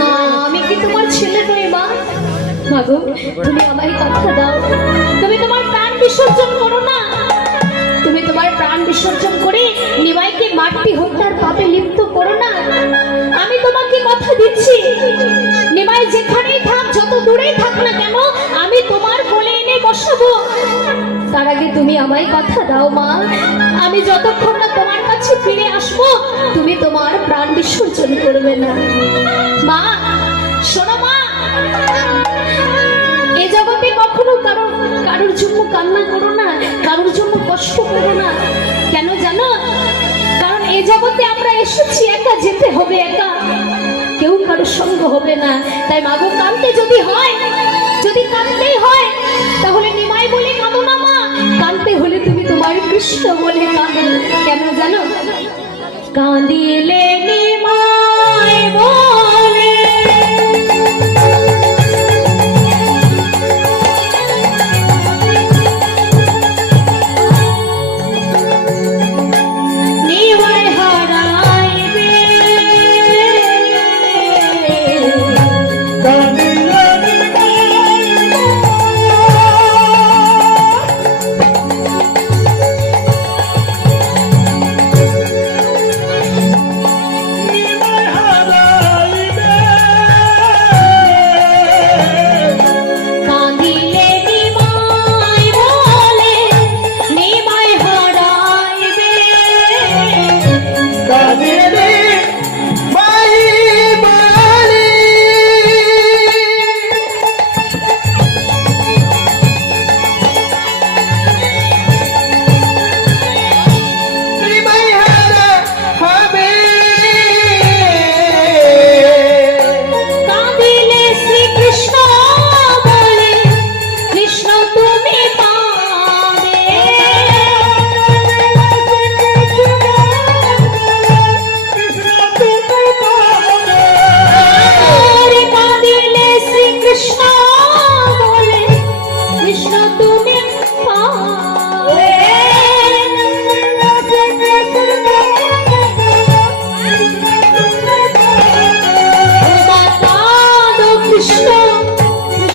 মা, আমি কি তোমার ছেলে নই মা? মাগো, তুমি আমায় কথা দাও, তুমি তোমার প্রাণ বিসর্জন করো না। তুমি তোমার প্রাণ বিসর্জন করে নিমাইকে মাতৃ হত্যার পাপে লিপ্ত করো না। আমি তোমাকে কথা দিচ্ছি, নিমাই যেখানেই থাক, যত দূরেই থাক না কেন, আমি তোমার কোলে এনে বসাবো। তার আগে তুমি আমায় কথা দাও মা, আমি যতক্ষণ না তোমার কাছে ফিরে আসবো তুমি তোমার প্রাণ বিসর্জন করবে না। মা শোনো মা, এ জগতে কখনো কারোর জন্য কান্না করো না, কারোর জন্য কষ্ট করো না। কেন জানো? কারণ এ জগতে আমরা এসেছি একা, যেতে হবে একা, কেউ কারোর সঙ্গ হবে না। তাই মাগো, কাঁদতে যদি হয়, যদি কাঁদতেই হয়, তাহলে নিমাই বলে কাঁদো না মা, কাঁদতে হলে তুমি তোমার কৃষ্ণ বলে কাঁদো। কেন জানো? কাঁদিলে নিমাই